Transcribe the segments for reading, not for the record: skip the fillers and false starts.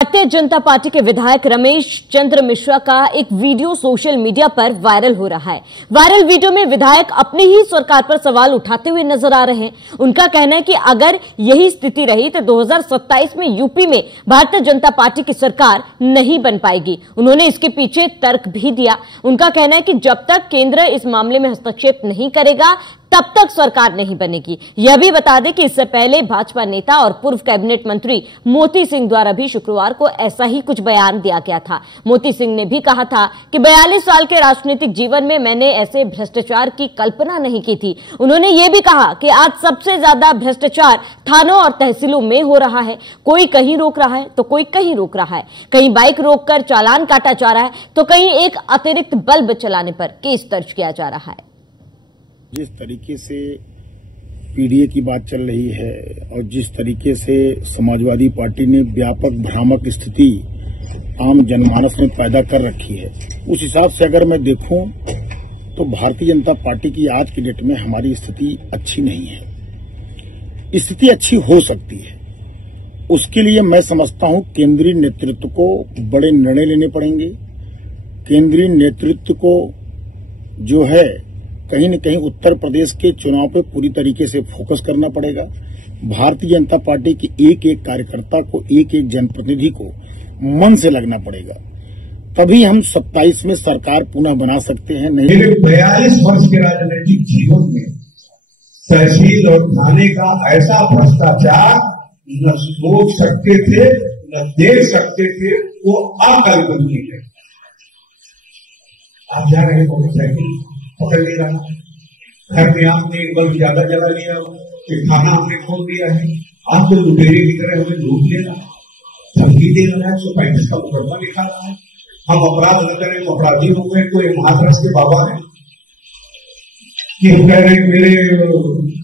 Bharatiya Janata party के विधायक रमेश चंद्र मिश्रा का एक वीडियो सोशल मीडिया पर वायरल हो रहा है। वायरल वीडियो में विधायक अपनी ही सरकार पर सवाल उठाते हुए नजर आ रहे हैं। उनका कहना है कि अगर यही स्थिति रही तो 2027 में यूपी में भारतीय जनता पार्टी की सरकार नहीं बन पाएगी। उन्होंने इसके पीछे तर्क भी दिया। उनका कहना है कि जब तक केंद्र इस मामले में हस्तक्षेप नहीं करेगा तब तक सरकार नहीं बनेगी। यह भी बता दें कि इससे पहले भाजपा नेता और पूर्व कैबिनेट मंत्री मोती सिंह द्वारा भी शुक्रवार को ऐसा ही कुछ बयान दिया गया था। मोती सिंह ने भी कहा था कि 42 साल के राजनीतिक जीवन में मैंने ऐसे भ्रष्टाचार की कल्पना नहीं की थी। उन्होंने ये भी कहा कि आज सबसे ज्यादा भ्रष्टाचार थानों और तहसीलों में हो रहा है। कोई कहीं रोक रहा है तो कोई कहीं रोक रहा है। कहीं बाइक रोककर चालान काटा जा रहा है तो कहीं एक अतिरिक्त बल्ब चलाने पर केस दर्ज किया जा रहा है। जिस तरीके से पीडीए की बात चल रही है और जिस तरीके से समाजवादी पार्टी ने व्यापक भ्रामक स्थिति आम जनमानस में पैदा कर रखी है, उस हिसाब से अगर मैं देखूं तो भारतीय जनता पार्टी की आज की डेट में हमारी स्थिति अच्छी नहीं है। स्थिति अच्छी हो सकती है, उसके लिए मैं समझता हूं केंद्रीय नेतृत्व को बड़े निर्णय लेने पड़ेंगे। केंद्रीय नेतृत्व को जो है कहीं न कहीं उत्तर प्रदेश के चुनाव पे पूरी तरीके से फोकस करना पड़ेगा। भारतीय जनता पार्टी के एक एक कार्यकर्ता को, एक एक जनप्रतिनिधि को मन से लगना पड़ेगा, तभी हम 27 में सरकार पुनः बना सकते हैं। नहीं मेरे 42 वर्ष के राजनीतिक जीवन में तहसील और थाने का ऐसा भ्रष्टाचार न सोच सकते थे न देख सकते थे, वो अकल्पनीय है। आप जा रहे मोटरसाइकिल पकड़ ले रहा, घर में आपने एक बल्ब ज्यादा जला लिया, फिर खाना हमने खोल दिया है, आप तो लुटेरे की तरह हमें लूट ले रहा, धमकी दे रहा है, 135 का मुकदमा लिखा रहा है। हम अपराध न करें तो अपराधी हो गए, कोई महाराज के बाबा है कि हम कह रहे मेरे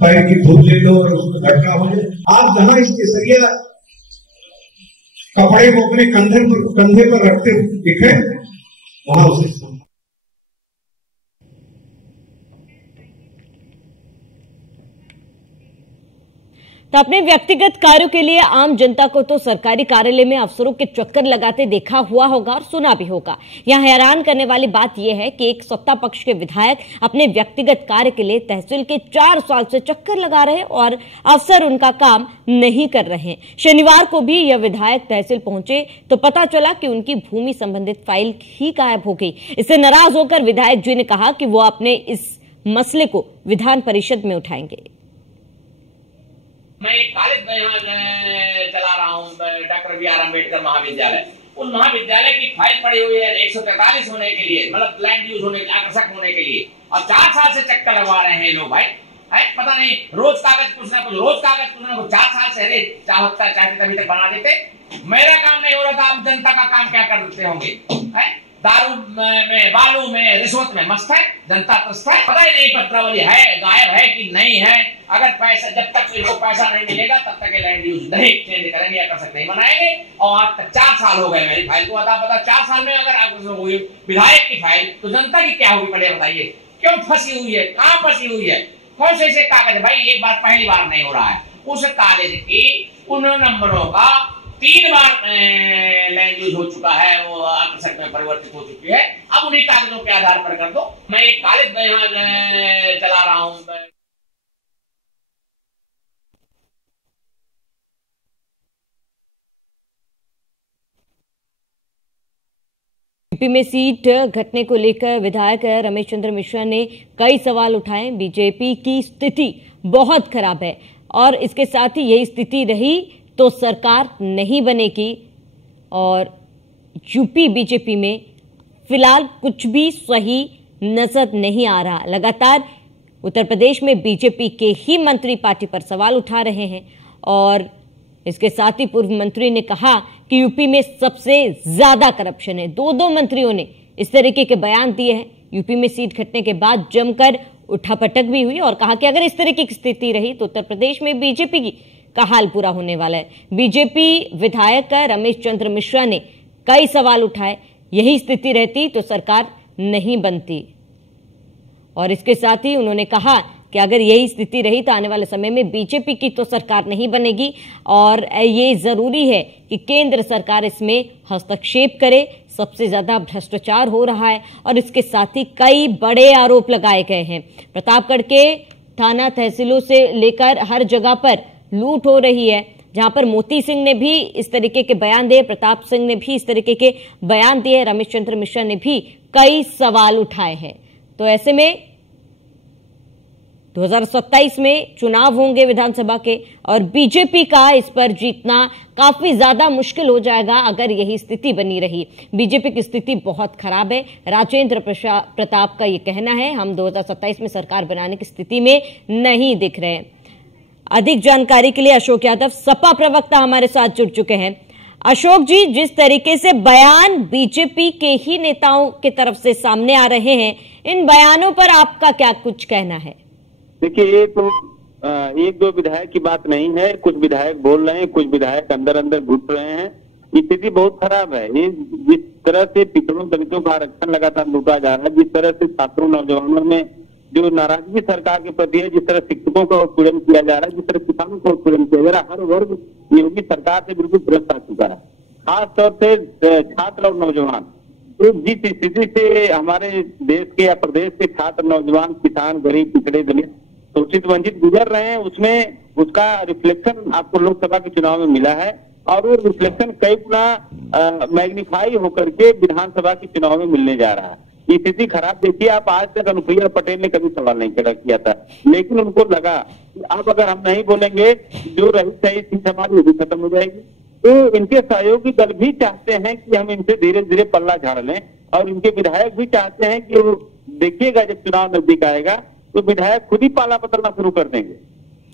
पैर की धूल ले लो और उसमें घटना हो जाए। आप जहां इस केसरिया कपड़े को अपने कंधे पर रखते दिखे, वहां उसे तो अपने व्यक्तिगत कार्यों के लिए आम जनता को तो सरकारी कार्यालय में अफसरों के चक्कर लगाते देखा हुआ होगा और सुना भी होगा। यहां हैरान करने वाली बात यह है कि एक सत्ता पक्ष के विधायक अपने व्यक्तिगत कार्य के लिए तहसील के 4 साल से चक्कर लगा रहे और अफसर उनका काम नहीं कर रहे। शनिवार को भी यह विधायक तहसील पहुंचे तो पता चला कि उनकी भूमि संबंधित फाइल ही गायब हो गई। इससे नाराज होकर विधायक जी ने कहा कि वो अपने इस मसले को विधान परिषद में उठाएंगे। मैं एक कॉलेज में यहाँ चला रहा हूँ, डॉक्टर बी आर अम्बेडकर महाविद्यालय। उस महाविद्यालय की फाइल पड़ी हुई है 143 होने के लिए, मतलब लैंड यूज होने के, आकर्षक होने के लिए, और 4 साल से चक्कर लगवा रहे हैं लोग। भाई पता नहीं, रोज कागज कुछ ना कुछ, रोज कागज कुछ ना कुछ। 4 साल से अरे चाहते तभी तक बना देते। मेरा काम नहीं हो रहा था, आप जनता का काम क्या कर देते होंगे? दारू में, बालू में, रिश्वत में मस्त है जनता, त्रस्त है। पता ही नहीं पत्रावली है, गायब है कि नहीं है। अगर पैसा, जब तक इनको पैसा नहीं मिलेगा तब तक लैंड यूज नहीं चेंज करेंगे या कर सकते नहीं बनाएंगे। और आज तक 4 साल हो गए मेरी फाइल को। पता 4 साल में अगर विधायक की फाइल तो जनता की क्या होगी? पहले बताइए, क्यों फंसी हुई है, कहां फंसी हुई है, कौन से ऐसे कागज है? भाई एक बार, पहली बार नहीं हो रहा है। उस कॉलेज की उन नंबरों का 3 बार लैंड यूज हो चुका है, वो आकर्षक में परिवर्तित हो चुकी है। अब उन्हीं कागजों के आधार पर कर दो। मैं एक कॉलेज में यहाँ चला रहा हूँ। यूपी में सीट घटने को लेकर विधायक रमेश चंद्र मिश्रा ने कई सवाल उठाए। बीजेपी की स्थिति बहुत खराब है और इसके साथ ही यही स्थिति रही तो सरकार नहीं बनेगी और यूपी बीजेपी में फिलहाल कुछ भी सही नजर नहीं आ रहा। लगातार उत्तर प्रदेश में बीजेपी के ही मंत्री पार्टी पर सवाल उठा रहे हैं और इसके साथ ही पूर्व मंत्री ने कहा कि यूपी में सबसे ज्यादा करप्शन है। 2 मंत्रियों ने इस तरीके के बयान दिए हैं। यूपी में सीट घटने के बाद जमकर उठापटक भी हुई और कहा कि अगर इस तरीके की स्थिति रही तो उत्तर प्रदेश में बीजेपी का हाल पूरा होने वाला है। बीजेपी विधायक रमेश चंद्र मिश्रा ने कई सवाल उठाए। यही स्थिति रहती तो सरकार नहीं बनती और इसके साथ ही उन्होंने कहा कि अगर यही स्थिति रही तो आने वाले समय में बीजेपी की तो सरकार नहीं बनेगी और ये जरूरी है कि केंद्र सरकार इसमें हस्तक्षेप करे। सबसे ज्यादा भ्रष्टाचार हो रहा है और इसके साथ ही कई बड़े आरोप लगाए गए हैं। प्रतापगढ़ के थाना तहसीलों से लेकर हर जगह पर लूट हो रही है, जहां पर मोती सिंह ने भी इस तरीके के बयान दिए, प्रताप सिंह ने भी इस तरीके के बयान दिए, रमेश चंद्र मिश्रा ने भी कई सवाल उठाए हैं। तो ऐसे में 2027 में चुनाव होंगे विधानसभा के और बीजेपी का इस पर जीतना काफी ज्यादा मुश्किल हो जाएगा अगर यही स्थिति बनी रही। बीजेपी की स्थिति बहुत खराब है। राजेंद्र प्रताप का ये कहना है, हम 2027 में सरकार बनाने की स्थिति में नहीं दिख रहे हैं। अधिक जानकारी के लिए अशोक यादव सपा प्रवक्ता हमारे साथ जुड़ चुके हैं। अशोक जी, जिस तरीके से बयान बीजेपी के ही नेताओं की तरफ से सामने आ रहे हैं, इन बयानों पर आपका क्या कुछ कहना है? देखिए, ये तो एक दो विधायक की बात नहीं है। कुछ विधायक बोल रहे हैं, कुछ विधायक अंदर अंदर घुट रहे हैं। स्थिति बहुत खराब है। ये जिस तरह से पिछड़ों दलितों का आरक्षण लगातार लूटा जा रहा है, जिस तरह से छात्रों नौजवानों में जो नाराजगी सरकार के प्रति है, जिस तरह शिक्षकों का उत्पीड़न किया जा रहा है, जिस तरह किसानों का उत्पीड़न किया जा रहा है, हर वर्ग योगी सरकार से बिल्कुल भ्रष्ट आ चुका है। खास तौर से छात्र और नौजवान, तो जिस स्थिति से हमारे देश के या प्रदेश के छात्र, नौजवान, किसान, गरीब, पिछड़े, दलित, शोषित, वंचित गुजर रहे हैं, उसमें उसका रिफ्लेक्शन आपको लोकसभा के चुनाव में मिला है और वो रिफ्लेक्शन कई गुना मैग्नीफाई होकर के विधानसभा के चुनाव में मिलने जा रहा है। ये स्थिति खराब देखिए, आप आज तक अनुप्रिया पटेल ने कभी सवाल नहीं खड़ा किया था, लेकिन उनको लगा कि अब अगर हम नहीं बोलेंगे, जो रही सही सीट हमारी वो भी खत्म हो जाएगी। तो इनके सहयोगी दल भी चाहते हैं कि हम इनसे धीरे धीरे पल्ला झाड़ लें और इनके विधायक भी चाहते हैं कि वो देखिएगा जब चुनाव नजदीक आएगा तो विधायक खुद ही पाला बदलना शुरू कर देंगे,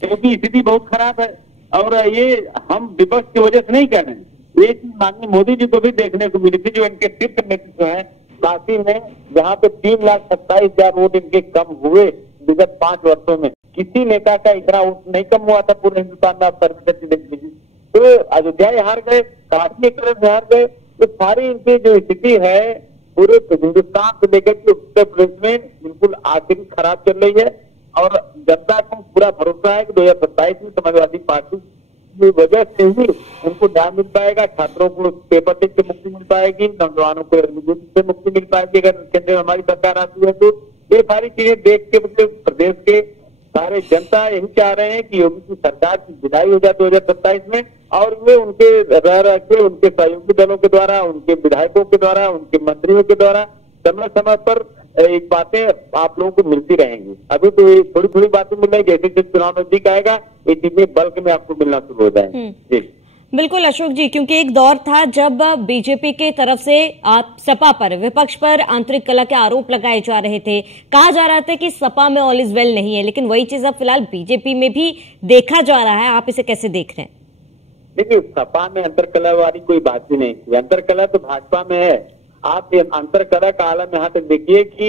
क्योंकि स्थिति बहुत खराब है। और ये हम विपक्ष की वजह से नहीं कह रहे हैं, ये चीज माननीय मोदी जी को भी देखने को मिली थी, जो इनके शीर्ष नेतृत्व है काशी में, जहाँ पे 3,27,000 वोट इनके कम हुए विगत 5 वर्षों में। किसी नेता का इतना वोट नहीं कम हुआ था पूरे हिंदुस्तान में, आप सर्वे करके देख लीजिए। तो अयोध्या हार गए, काशी एक तरह हार गए, तो सारी इनकी जो स्थिति है पूरे हिंदुस्तान से लेकर के उत्तर प्रदेश में बिल्कुल आखिरी खराब चल रही है। और जनता को पूरा भरोसा है कि 2027 में समाजवादी पार्टी की वजह से ही उनको न्याय मिल पाएगा, छात्रों को पेपर टेक से मुक्ति मिल पाएगी, नौजवानों को से मुक्ति मिल पाएगी अगर केंद्र में हमारी सरकार आती है। तो ये सारी चीजें देख के मतलब प्रदेश के सारे जनता यही चाह रहे हैं कि योगी की सरकार की विदाई हो जाए 2027 में, और वे उनके रह के उनके सहयोगी दलों के द्वारा, उनके विधायकों के द्वारा, उनके मंत्रियों के द्वारा समय समय पर एक बातें आप लोगों को मिलती रहेंगी। अभी तो थोड़ी थोड़ी बातें मिल रही, जैसे जैसे चुनाव नजदीक आएगा ये चीजें बल्क में आपको मिलना शुरू हो जाएंगी। बिल्कुल अशोक जी, क्योंकि एक दौर था जब बीजेपी के तरफ से सपा पर, विपक्ष पर आंतरिक कलह के आरोप लगाए जा रहे थे, कहा जा रहा था कि सपा में ऑल इज वेल नहीं है, लेकिन वही चीज अब फिलहाल बीजेपी में भी देखा जा रहा है। आप इसे कैसे देख रहे हैं? देखिए, सपा में अंतरकलह वाली कोई बात ही नहीं थी। अंतरकलह तो भाजपा में है। आप अंतरकलह का आलम यहाँ तक देखिए कि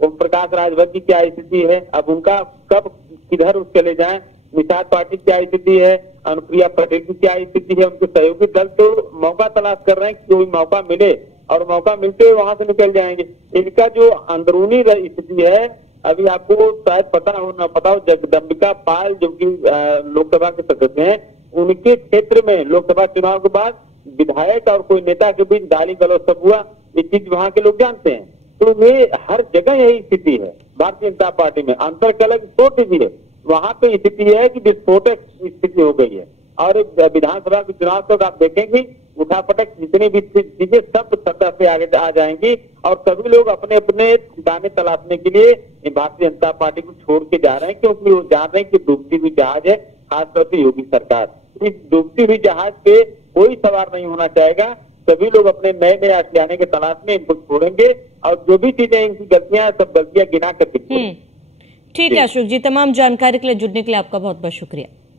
ओम प्रकाश राजभर की क्या स्थिति है, अब उनका कब किधर चले जाएं, निषाद पार्टी की क्या स्थिति है, अनुप्रिया पटेल की क्या स्थिति है, उनके सहयोगी दल तो मौका तलाश कर रहे हैं कि कोई मौका मिले, और मौका मिलते हुए वहां से निकल जाएंगे। इनका जो अंदरूनी स्थिति है, अभी आपको शायद पता हो ना पता हो, जगदम्बिका पाल जो कि लोकसभा के सदस्य हैं, उनके क्षेत्र में लोकसभा चुनाव के बाद विधायक और कोई नेता के बीच गाली गलौज सब हुआ, ये चीज वहां के लोग जानते हैं। तो ये हर जगह यही स्थिति है भारतीय जनता पार्टी में। अंतरकलह छोड़ दीजिए, वहां पे स्थिति है कि विस्फोटक स्थिति हो गई है। और विधानसभा के चुनाव तक आप देखेंगे उठापटक जितनी भी चीजें सब सत्ता से आगे आ जाएंगी, और सभी लोग अपने अपने ठिकाने तलाशने के लिए भारतीय जनता पार्टी को छोड़ के जा रहे हैं, क्योंकि वो जान रहे हैं कि डूबती हुई जहाज है, खासतौर से योगी सरकार। इस डूबती हुई जहाज पे कोई सवार नहीं होना चाहेगा। सभी लोग अपने नए नए आशियाने के तलाश में इनको छोड़ेंगे, और जो भी चीजें इनकी गलतियां सब गलतियां गिना कर ठीक है अशोक जी, तमाम जानकारी के लिए जुड़ने के लिए आपका बहुत बहुत शुक्रिया।